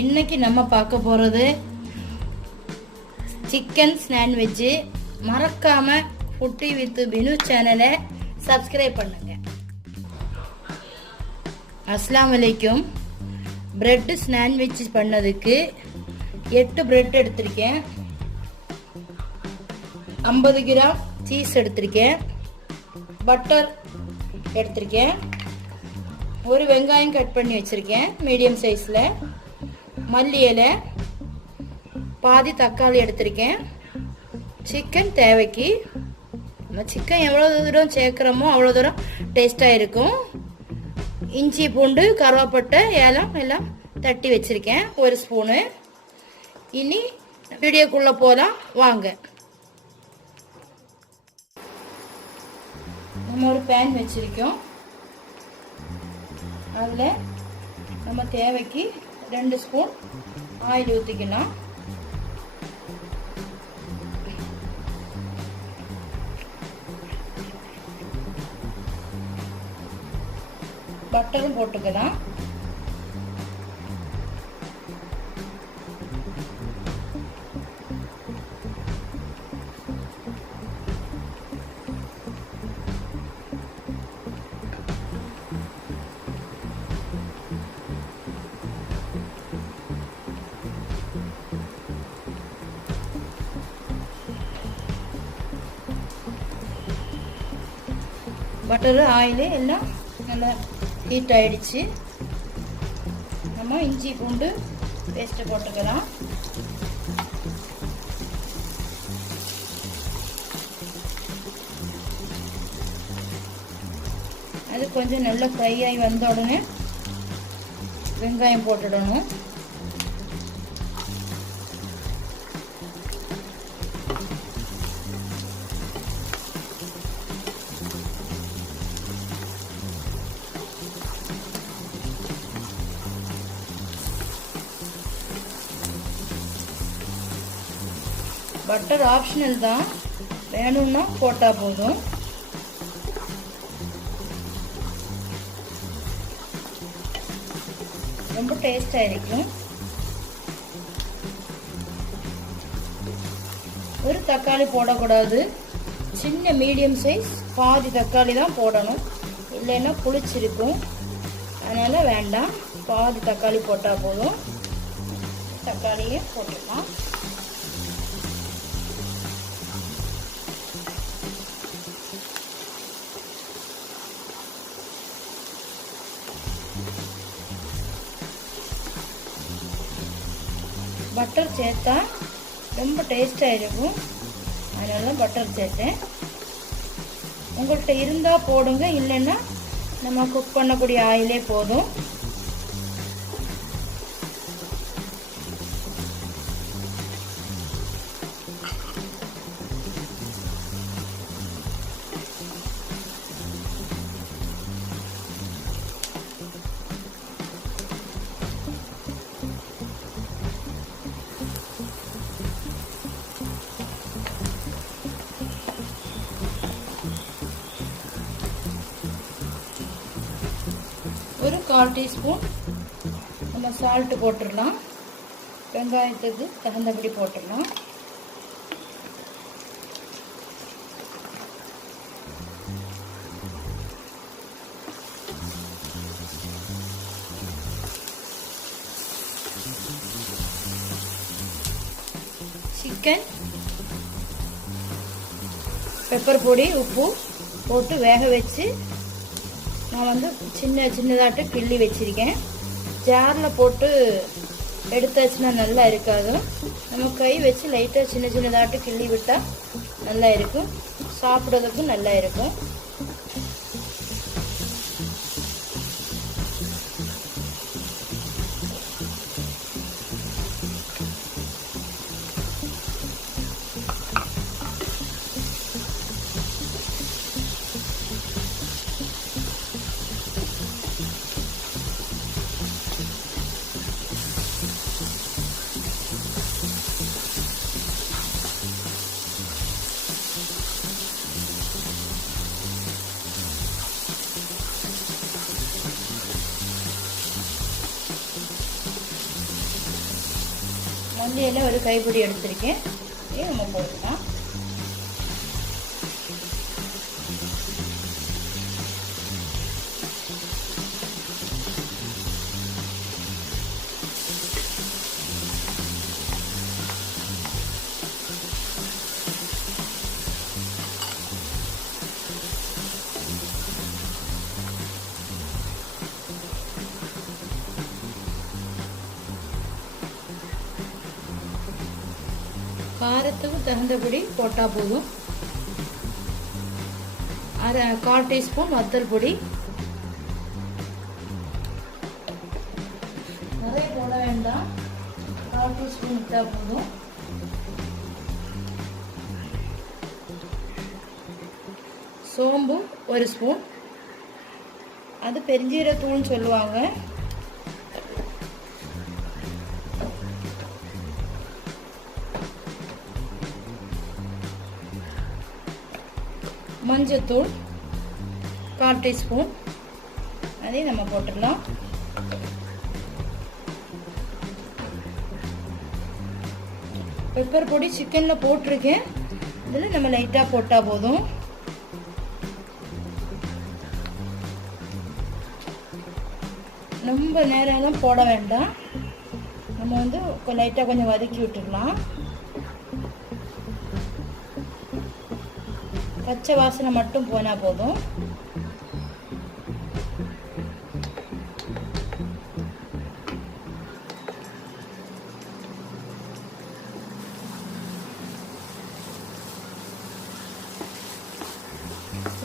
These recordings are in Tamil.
இன்னைக்கு நம்ம பார்க்க போகிறது சிக்கன் சாண்ட்விட்சு. மறக்காம ஃபுட்டி வித் பினு சேனலை சப்ஸ்கிரைப் பண்ணுங்க. அஸ்ஸலாமு அலைக்கும். பிரெட் சாண்ட்விட்ச் பண்ணதுக்கு 8 பிரெட் எடுத்திருக்கேன், 50 கிராம் சீஸ் எடுத்திருக்கேன், பட்டர் எடுத்திருக்கேன், ஒரு வெங்காயம் கட் பண்ணி வச்சிருக்கேன் மீடியம் சைஸில், மல்லி இலை, பாதி தக்காளி எடுத்திருக்கேன், சிக்கன் தேவைக்கு. நம்ம சிக்கன் எவ்வளோ தூரம் சேர்க்குறோமோ அவ்வளோ தூரம் டேஸ்ட்டாக இருக்கும். இஞ்சி பூண்டு கருவேப்பட்டை ஏலம் எல்லாம் தட்டி வச்சுருக்கேன், ஒரு ஸ்பூனு. இனி வீடியோக்குள்ளே போகலாம் வாங்க. நம்ம ஒரு பேன் வச்சுருக்கோம், அதில் நம்ம தேவைக்கு 2 ஸ்பூன் ஆயில் ஊற்றிக்கலாம். பட்டரும் போட்டுக்கலாம். பட்டரு ஆயிலு எல்லாம் நல்லா ஹீட் ஆயிடுச்சு. நம்ம இஞ்சி பூண்டு பேஸ்ட்டை போட்டுக்கலாம். அது கொஞ்சம் நல்லா ஃப்ரை ஆகி வந்த உடனே வெங்காயம் போட்டுடணும். பட்டர் ஆப்ஷனல் தான், வேணும்னா போட்டால் போதும். ரொம்ப டேஸ்டாக இருக்கும். ஒரு தக்காளி போடக்கூடாது, சின்ன மீடியம் சைஸ் பாதி தக்காளி தான் போடணும், இல்லைன்னா புளிச்சிருக்கும். அதனால் வேண்டாம், பாதி தக்காளி போட்டால் போதும். தக்காளியை போட்டுக்கலாம். பட்டர் சேர்த்தா ரொம்ப டேஸ்டாக இருக்கும், அதனால பட்டர் சேர்த்தேன். உங்கள்கிட்ட இருந்தால் போடுங்க, இல்லைன்னா நம்ம குக் பண்ணக்கூடிய ஆயிலே போதும். ஒரு 1/4 டீஸ்பூன் நம்ம சால்ட்டு போட்டுடலாம். வெங்காயத்துக்கு தகுந்தபடி போட்டுடலாம். சிக்கன், பெப்பர் பொடி, உப்பு போட்டு வேக வச்சு நான் சின்னதாட்டு கிள்ளி வச்சிருக்கேன். ஜாரில் போட்டு எடுத்தாச்சுன்னா நல்லா இருக்காது. நம்ம கை வச்சு லைட்டாக சின்னதாட்டு கிள்ளி விட்டால் நல்லா இருக்கும், சாப்பிட்றதுக்கும் நல்லா இருக்கும். மல்லியில் ஒரு கைப்பிடி எடுத்திருக்கேன், இதையும் நம்ம போட்டுக்கலாம். காரத்துக்கு தகுந்தபடி போட்டால் போதும். 1/4 டீஸ்பூன் வத்தல் பொடி, நிறைய போட வேண்டாம், 1/4 டீஸ்பூன் விட்டால் போதும். சோம்பு 1 ஸ்பூன், அது பெருஞ்சீரகத்தூள்னு சொல்லுவாங்க. மஞ்சத்தூள் 1/4 டீஸ்பூன், அதையும் நம்ம போட்டுடலாம். பெப்பர் பொடி சிக்கனில் போட்டிருக்கேன், இதில் நம்ம லைட்டாக போட்டால் போதும். ரொம்ப நேரம்லாம் போட வேண்டாம், நம்ம வந்து லைட்டாக கொஞ்சம் வதக்கி விட்டுடலாம். பச்சை வாசனை மட்டும் போனால் போதும்.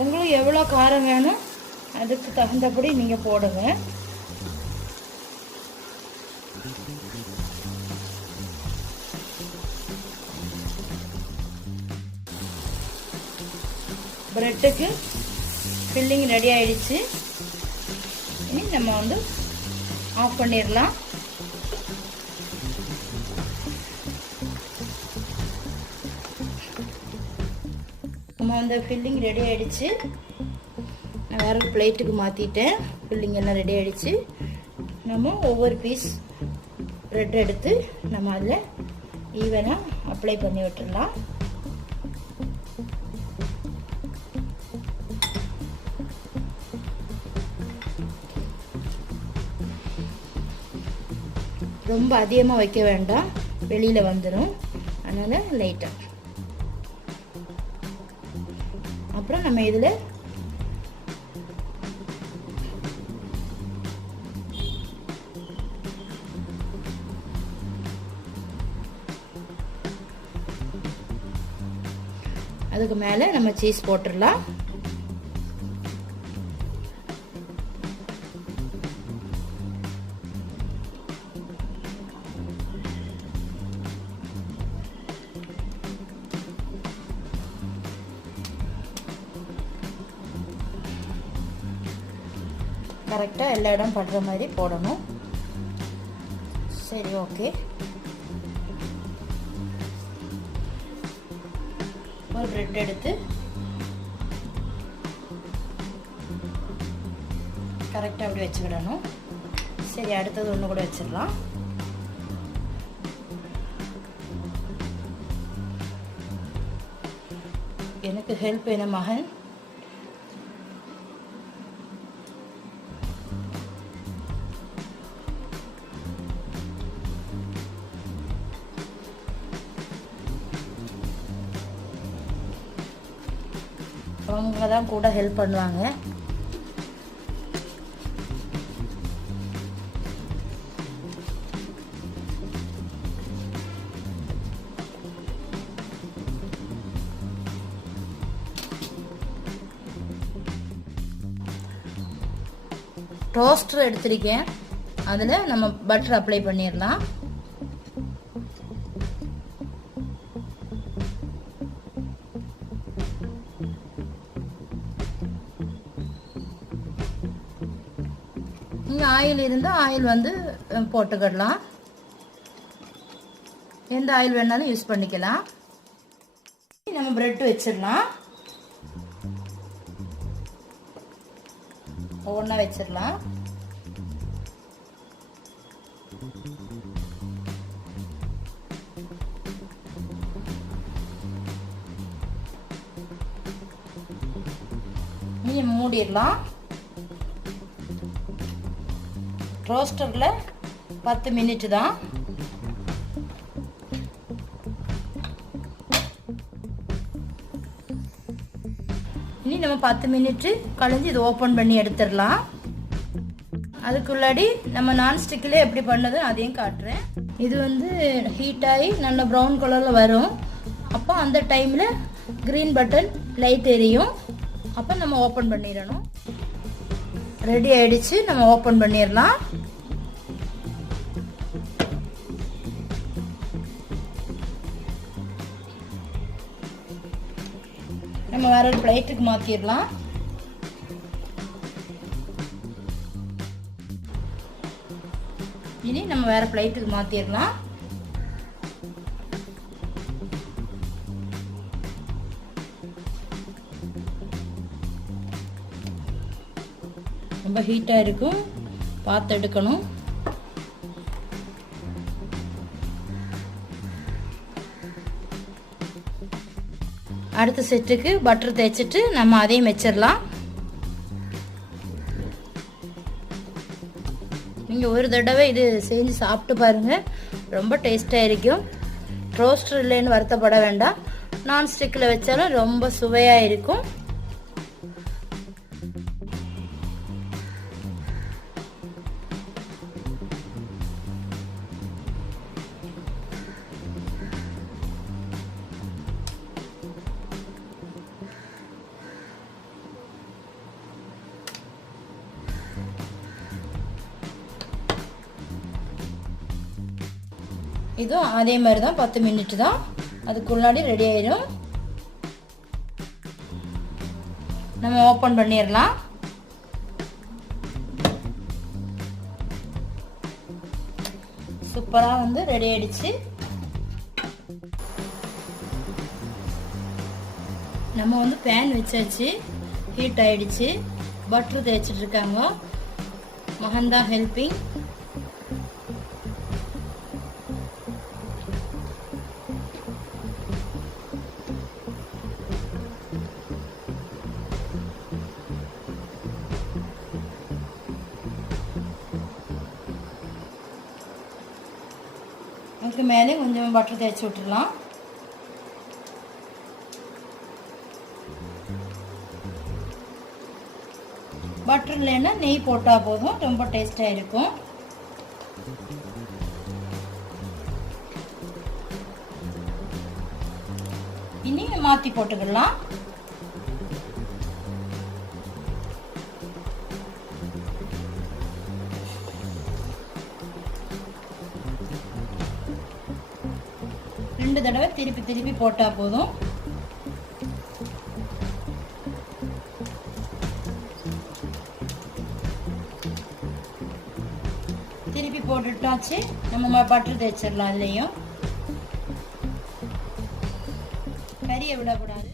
உங்களுக்கு எவ்வளோ காரம் வேணும் அதுக்கு தகுந்தபடி நீங்கள் போடுங்க. பிரெட்டுக்கு ஃபில்லிங் ரெடி ஆயிடுச்சு. இனி நம்ம வந்து ஆஃப் பண்ணிடலாம். நம்ம வந்து ஃபில்லிங் ரெடி ஆயிடுச்சு. நான் வேற ஒரு பிளேட்டுக்கு மாற்றிட்டேன். ஃபில்லிங் எல்லாம் ரெடி ஆயிடுச்சு. நம்ம ஒவ்வொரு பீஸ் பிரெட் எடுத்து நம்ம அதில் ஈவனாக அப்ளை பண்ணி விட்டுடலாம். ரொம்ப அதிகமாக வைக்க வேண்டாம், வெளியில் வந்துடும், அதனால் லைட்டாக. அப்புறம் நம்ம இதில் அதுக்கு மேலே நம்ம சீஸ் போட்டுடலாம். கரெக்டாக எல்லா இடம் படுற மாதிரி போடணும். சரி, ஓகே. ஒரு பிரெட் எடுத்து கரெக்டாக அப்படி வச்சுக்கிடணும். சரி, அடுத்தது ஒன்று கூட வச்சிடலாம். எனக்கு ஹெல்ப் வேணும் மகன். அவங்க தான் கூட ஹெல்ப் பண்ணுவாங்க. டோஸ்டர் எடுத்திருக்கேன், அதில் நம்ம பட்டர் அப்ளை பண்ணிடலாம். நீங்கள் ஆயில் இருந்தால் ஆயில் வந்து போட்டுக்கிடலாம், எந்த ஆயில் வேணாலும் யூஸ் பண்ணிக்கலாம். நம்ம பிரெட் வச்சிடலாம், ஒவ்வொன்றா வச்சிடலாம். நம்ம மூடிடலாம். ரோஸ்டரில் 10 மினிட் தான். இனி நம்ம 10 மினிட் கழிஞ்சு இது ஓப்பன் பண்ணி எடுத்துடலாம். அதுக்குள்ளாடி நம்ம நான்ஸ்டிக்கில் எப்படி பண்ணது அதையும் காட்டுறேன். இது வந்து ஹீட் ஆகி நல்ல ப்ரௌன் கலரில் வரும். அப்போ அந்த டைமில் க்ரீன் பட்டன் லைட் எரியும். அப்போ நம்ம ஓப்பன் பண்ணிடணும். ரெடி ஆயிடுச்சு. நம்ம ஓப்பன் பண்ணிடலாம். நம்ம வேற ஒரு பிளேட்டுக்கு மாற்றிடலாம். இனி நம்ம வேற பிளேட்டுக்கு மாற்றிடலாம். ரொம்ப ஹீட்டாக இருக்கும், பார்த்து எடுக்கணும். அடுத்த செட்டுக்கு பட்டர் தேய்ச்சிட்டு நம்ம அதையும் வச்சிடலாம். நீங்கள் ஒரு தடவை இது செஞ்சு சாப்பிட்டு பாருங்கள், ரொம்ப டேஸ்ட்டாக இருக்கும். ரோஸ்டர் இல்லைன்னு வருத்தப்பட வேண்டாம், நான்ஸ்டிக்கில் வச்சாலும் ரொம்ப சுவையாக இருக்கும். இதுவும் அதே மாதிரி தான், 10 மினிட் தான். அதுக்குள்ளாடி ரெடி ஆயிடும். நம்ம ஓப்பன் பண்ணிடலாம். சூப்பராக வந்து ரெடி ஆயிடுச்சு. நம்ம வந்து பேன் வச்சாச்சு, ஹீட் ஆயிடுச்சு. பட்டர் தேய்ச்சிட்டு இருக்காங்க மஹந்தா ஹெல்பிங். அதுக்கு மேலே கொஞ்சம் பட்டர் தேய்ச்சி விட்டுடலாம். பட்டர் இல்லைன்னா நெய் போட்டால் போதும், ரொம்ப டேஸ்டாக இருக்கும். இனி மாற்றி போட்டுக்கலாம். ரெண்டு தடவை திருப்பி திருப்பி போட்டா போதும். திருப்பி போட்டுட்டாச்சு. நம்ம பட்டர் தேய்ச்சிடலாம். அதுலயும் கறியை விடக்கூடாது.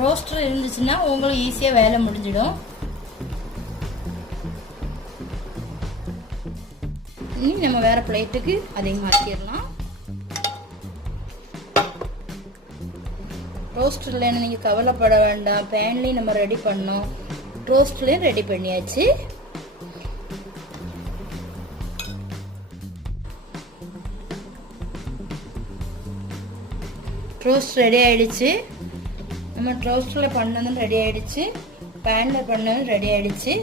ரோஸ்டர் இருந்துச்சுன்னா உங்களுக்கு ஈஸியா வேலை முடிஞ்சிடும். இனி நம்ம வேற பிளேட்டுக்கு அதையும் மாற்றிடலாம். ரோஸ்டர்ல நீங்க கவலைப்பட வேண்டாம், பேன்லயும் நம்ம ரெடி பண்ணோம், ரோஸ்ட்லயும் ரெடி பண்ணியாச்சு. ரோஸ்ட் ரெடி ஆயிடுச்சு. நம்ம ரோஸ்ட்ல பண்ணதும் ரெடி ஆயிடுச்சு, பேன்ல பண்ணதும் ரெடி ஆயிடுச்சு.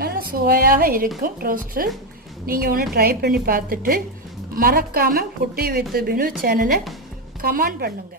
நல்ல சுவையாக இருக்கும் ரோஸ்ட். நீங்க ஒன்று ட்ரை பண்ணி பார்த்துட்டு மறக்காம குட்டி வித் பினு சேனலை கமெண்ட் பண்ணுங்க.